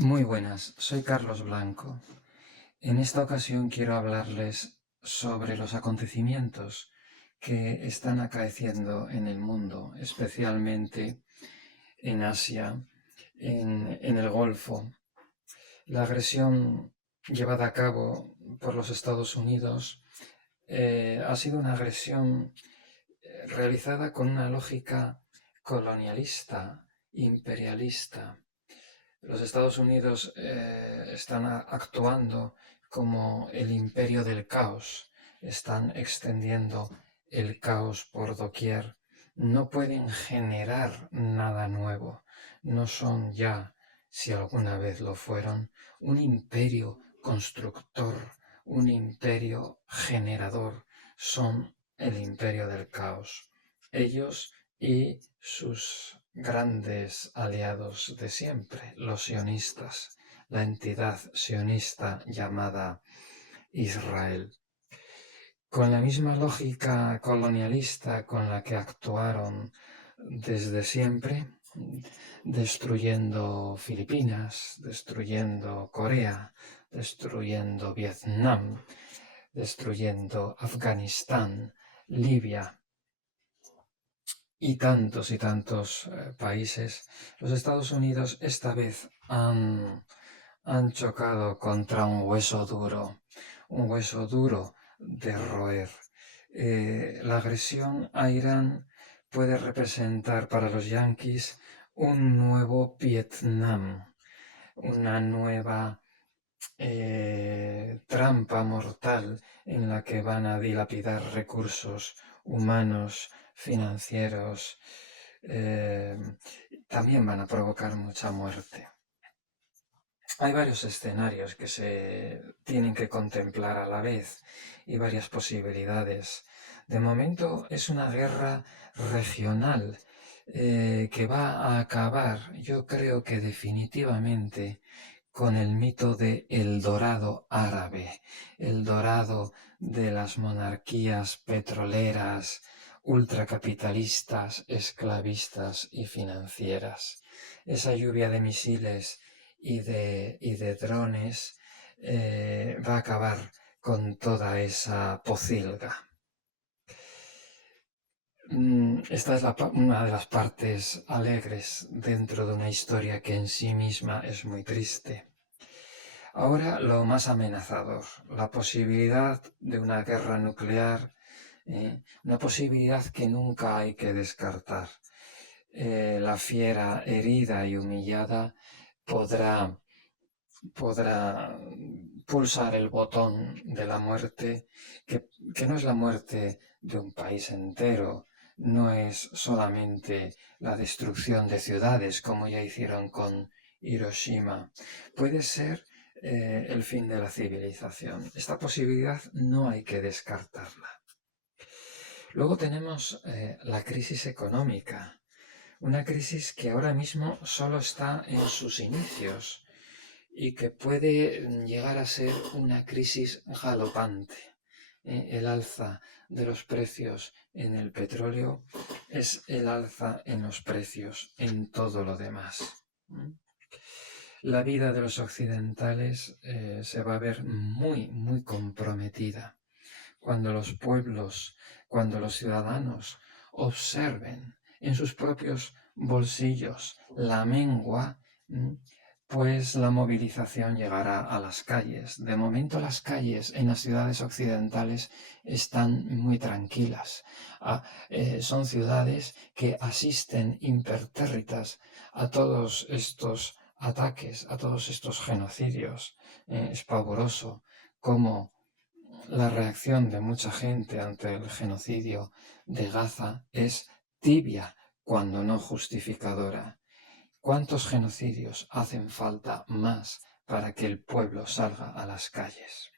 Muy buenas, soy Carlos Blanco. En esta ocasión quiero hablarles sobre los acontecimientos que están acaeciendo en el mundo, especialmente en Asia, en el Golfo. La agresión llevada a cabo por los Estados Unidos ha sido una agresión realizada con una lógica colonialista, imperialista. Los Estados Unidos están actuando como el imperio del caos, están extendiendo el caos por doquier, no pueden generar nada nuevo, no son ya, si alguna vez lo fueron, un imperio constructor, un imperio generador, son el imperio del caos. Ellos y sus grandes aliados de siempre, los sionistas, la entidad sionista llamada Israel. Con la misma lógica colonialista con la que actuaron desde siempre, destruyendo Filipinas, destruyendo Corea, destruyendo Vietnam, destruyendo Afganistán, Libia, y tantos países, los Estados Unidos esta vez han chocado contra un hueso duro de roer. La agresión a Irán puede representar para los yanquis un nuevo Vietnam, una nueva trampa mortal en la que van a dilapidar recursos humanos, financieros, también van a provocar mucha muerte. Hay varios escenarios que se tienen que contemplar a la vez y varias posibilidades. De momento es una guerra regional que va a acabar, yo creo que definitivamente, con el mito de El Dorado árabe, el dorado de las monarquías petroleras, ultracapitalistas, esclavistas y financieras. Esa lluvia de misiles y de drones va a acabar con toda esa pocilga. Esta es una de las partes alegres dentro de una historia que en sí misma es muy triste. Ahora lo más amenazador, la posibilidad de una guerra nuclear, una posibilidad que nunca hay que descartar. La fiera herida y humillada podrá pulsar el botón de la muerte, que no es la muerte de un país entero, no es solamente la destrucción de ciudades como ya hicieron con Hiroshima, puede ser el fin de la civilización. Esta posibilidad no hay que descartarla. Luego tenemos la crisis económica, una crisis que ahora mismo solo está en sus inicios y que puede llegar a ser una crisis galopante. El alza de los precios en el petróleo es el alza en los precios en todo lo demás. La vida de los occidentales se va a ver muy comprometida cuando los pueblos, cuando los ciudadanos observen en sus propios bolsillos la mengua, pues la movilización llegará a las calles. De momento las calles en las ciudades occidentales están muy tranquilas. Son ciudades que asisten impertérritas a todos estos ataques, a todos estos genocidios. Es pavoroso cómo la reacción de mucha gente ante el genocidio de Gaza es tibia, cuando no justificadora. ¿Cuántos genocidios hacen falta más para que el pueblo salga a las calles?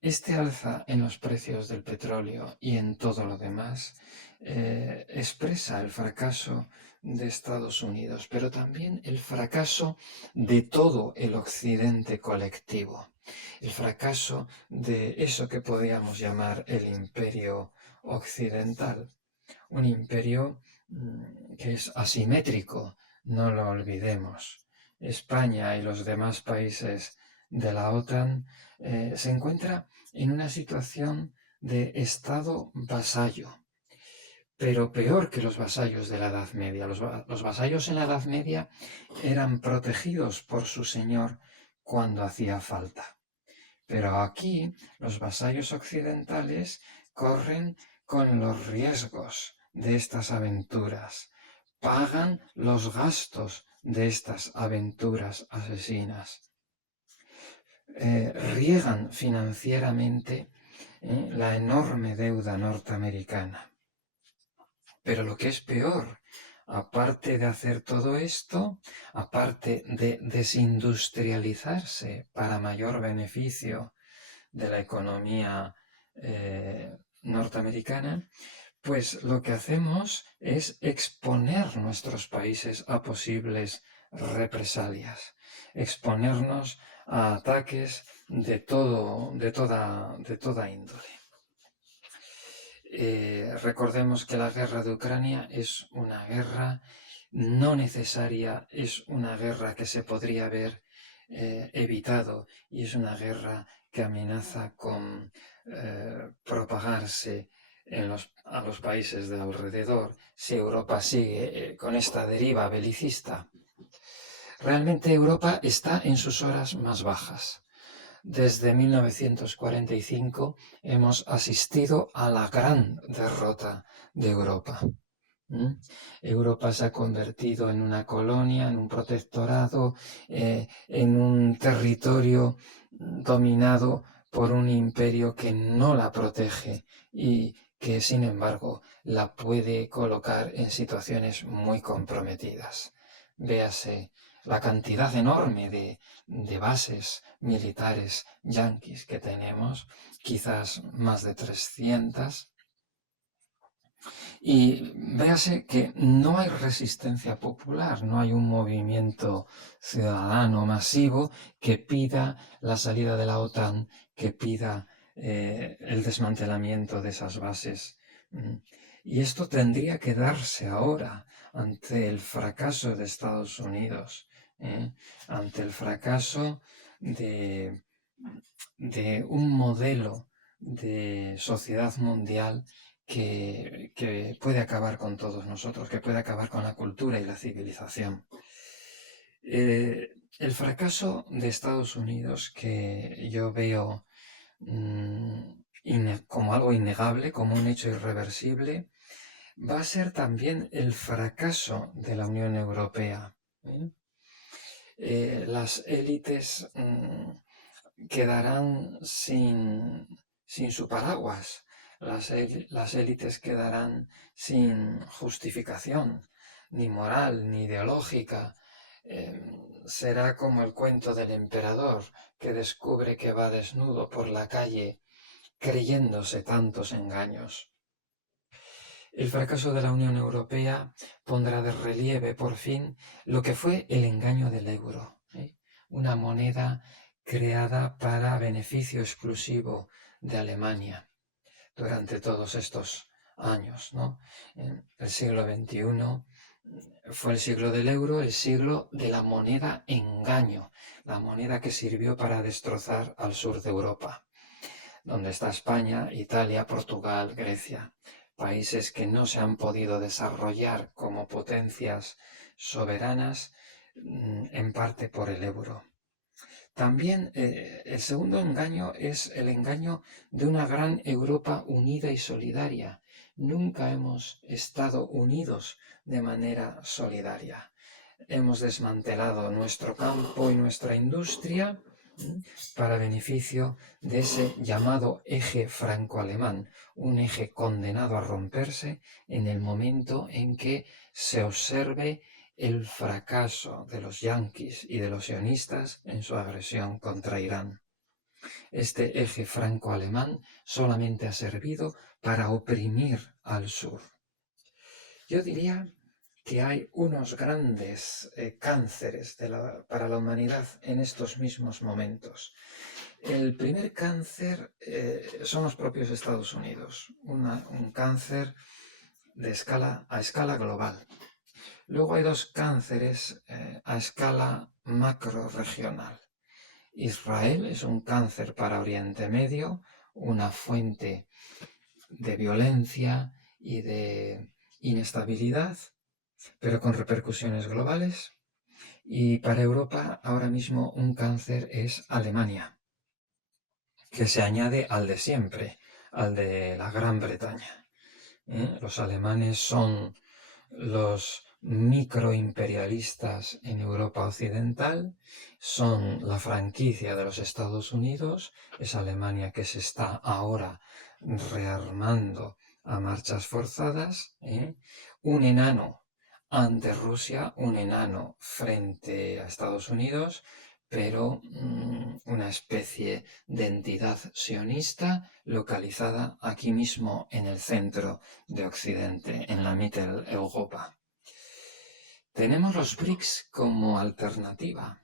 Este alza en los precios del petróleo y en todo lo demás expresa el fracaso de Estados Unidos, pero también el fracaso de todo el occidente colectivo, el fracaso de eso que podríamos llamar el imperio occidental, un imperio que es asimétrico, no lo olvidemos. España y los demás países de la OTAN se encuentra en una situación de estado vasallo, pero peor que los vasallos de la Edad Media. Los vasallos en la Edad Media eran protegidos por su señor cuando hacía falta. Pero aquí los vasallos occidentales corren con los riesgos de estas aventuras, pagan los gastos de estas aventuras asesinas, riegan financieramente la enorme deuda norteamericana. Pero lo que es peor, aparte de hacer todo esto, aparte de desindustrializarse para mayor beneficio de la economía norteamericana, pues lo que hacemos es exponer nuestros países a posibles represalias, exponernos a ataques de toda índole. Recordemos que la guerra de Ucrania es una guerra no necesaria, es una guerra que se podría haber evitado y es una guerra que amenaza con propagarse a los países de alrededor si Europa sigue con esta deriva belicista. Realmente Europa está en sus horas más bajas. Desde 1945 hemos asistido a la gran derrota de Europa. Europa se ha convertido en una colonia, en un protectorado, en un territorio dominado por un imperio que no la protege y que, sin embargo, la puede colocar en situaciones muy comprometidas. Véase la cantidad enorme de bases militares yanquis que tenemos, quizás más de 300, y véase que no hay resistencia popular, no hay un movimiento ciudadano masivo que pida la salida de la OTAN, que pida el desmantelamiento de esas bases. Y esto tendría que darse ahora ante el fracaso de Estados Unidos, ante el fracaso de un modelo de sociedad mundial que puede acabar con todos nosotros, que puede acabar con la cultura y la civilización. El fracaso de Estados Unidos, que yo veo como algo innegable, como un hecho irreversible, va a ser también el fracaso de la Unión Europea. Las élites quedarán sin su paraguas. Las élites quedarán sin justificación, ni moral, ni ideológica. Será como el cuento del emperador que descubre que va desnudo por la calle creyéndose tantos engaños. El fracaso de la Unión Europea pondrá de relieve por fin lo que fue el engaño del euro, una moneda creada para beneficio exclusivo de Alemania durante todos estos años, ¿no? El siglo XXI fue el siglo del euro, el siglo de la moneda engaño, la moneda que sirvió para destrozar al sur de Europa, donde está España, Italia, Portugal, Grecia, países que no se han podido desarrollar como potencias soberanas, en parte por el euro. También el segundo engaño es el engaño de una gran Europa unida y solidaria. Nunca hemos estado unidos de manera solidaria. Hemos desmantelado nuestro campo y nuestra industria para beneficio de ese llamado eje franco-alemán, un eje condenado a romperse en el momento en que se observe el fracaso de los yanquis y de los sionistas en su agresión contra Irán. Este eje franco-alemán solamente ha servido para oprimir al sur. Yo diría que hay unos grandes cánceres para la humanidad en estos mismos momentos. El primer cáncer son los propios Estados Unidos, un cáncer a escala global. Luego hay dos cánceres a escala macrorregional. Israel es un cáncer para Oriente Medio, una fuente de violencia y de inestabilidad, pero con repercusiones globales. Y para Europa ahora mismo un cáncer es Alemania, que se añade al de siempre, al de la Gran Bretaña. Los alemanes son los microimperialistas en Europa Occidental, son la franquicia de los Estados Unidos, es Alemania que se está ahora rearmando a marchas forzadas, un enano ante Rusia, un enano frente a Estados Unidos, pero una especie de entidad sionista localizada aquí mismo en el centro de Occidente, en la Mitteleuropa. Tenemos los BRICS como alternativa.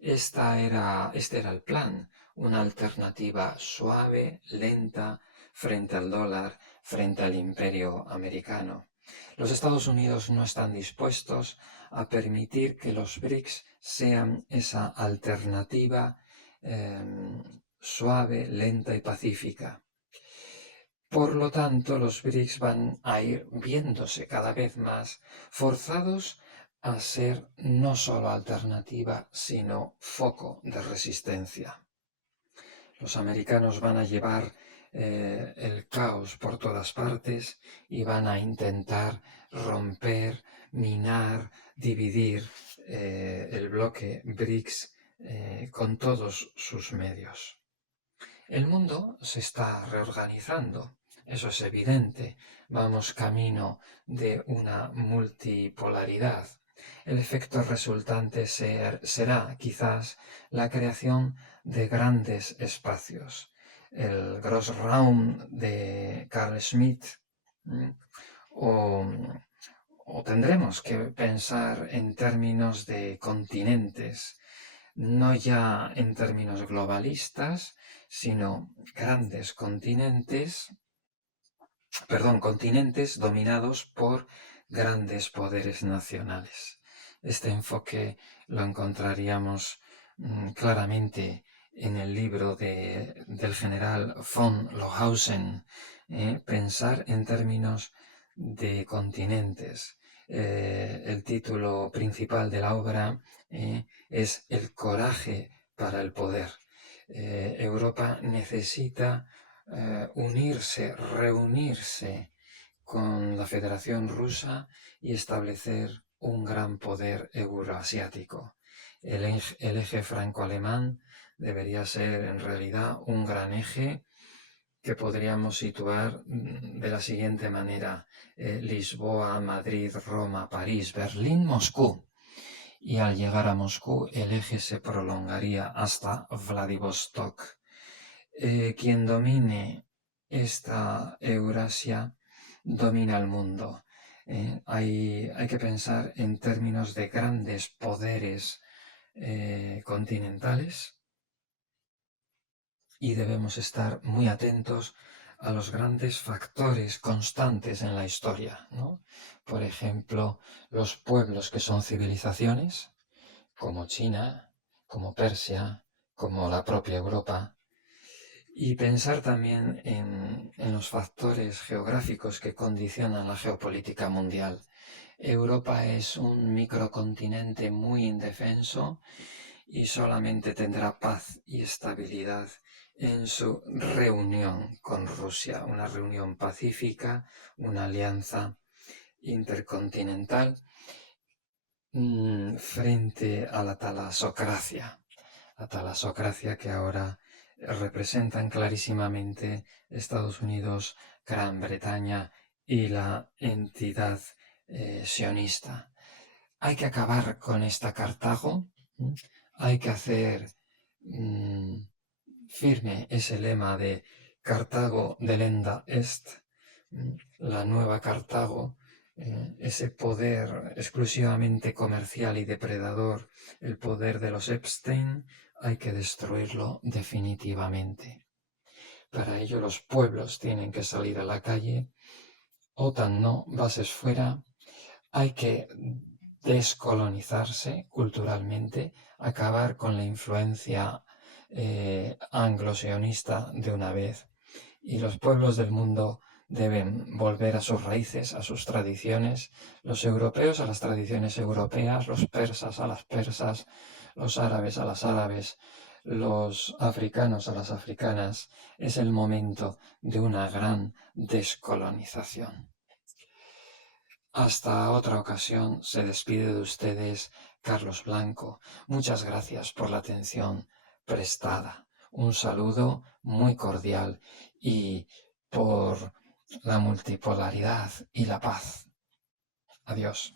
Este era el plan, una alternativa suave, lenta, frente al dólar, frente al imperio americano. Los Estados Unidos no están dispuestos a permitir que los BRICS sean esa alternativa suave, lenta y pacífica. Por lo tanto, los BRICS van a ir viéndose cada vez más forzados a ser no solo alternativa, sino foco de resistencia. Los americanos van a llevar el caos por todas partes y van a intentar romper, minar, dividir el bloque BRICS con todos sus medios. El mundo se está reorganizando, eso es evidente. Vamos camino de una multipolaridad. El efecto resultante será quizás la creación de grandes espacios. El Großraum de Carl Schmitt, o tendremos que pensar en términos de continentes, no ya en términos globalistas, sino grandes continentes dominados por grandes poderes nacionales. Este enfoque lo encontraríamos claramente en el libro del general von Lohausen, pensar en términos de continentes. El título principal de la obra es El coraje para el poder. Europa necesita reunirse con la Federación Rusa y establecer un gran poder euroasiático. El eje franco-alemán debería ser en realidad un gran eje que podríamos situar de la siguiente manera: Lisboa, Madrid, Roma, París, Berlín, Moscú. Y al llegar a Moscú el eje se prolongaría hasta Vladivostok. Quien domine esta Eurasia domina el mundo. Hay que pensar en términos de grandes poderes continentales y debemos estar muy atentos a los grandes factores constantes en la historia, ¿no? Por ejemplo, los pueblos que son civilizaciones, como China, como Persia, como la propia Europa. Y pensar también en los factores geográficos que condicionan la geopolítica mundial. Europa es un microcontinente muy indefenso y solamente tendrá paz y estabilidad en su reunión con Rusia, una reunión pacífica, una alianza intercontinental frente a la talasocracia que ahora representan clarísimamente Estados Unidos, Gran Bretaña y la entidad sionista. Hay que acabar con esta Cartago, hay que hacer firme ese lema de Cartago delenda est, la nueva Cartago, ese poder exclusivamente comercial y depredador, el poder de los Epstein, hay que destruirlo definitivamente. Para ello los pueblos tienen que salir a la calle, OTAN no, bases fuera, hay que descolonizarse culturalmente, acabar con la influencia anglo-sionista de una vez. Y los pueblos del mundo deben volver a sus raíces, a sus tradiciones, los europeos a las tradiciones europeas, los persas a las persas, los árabes a las árabes, los africanos a las africanas. Es el momento de una gran descolonización. Hasta otra ocasión, se despide de ustedes Carlos Blanco. Muchas gracias por la atención prestada. Un saludo muy cordial y por la multipolaridad y la paz. Adiós.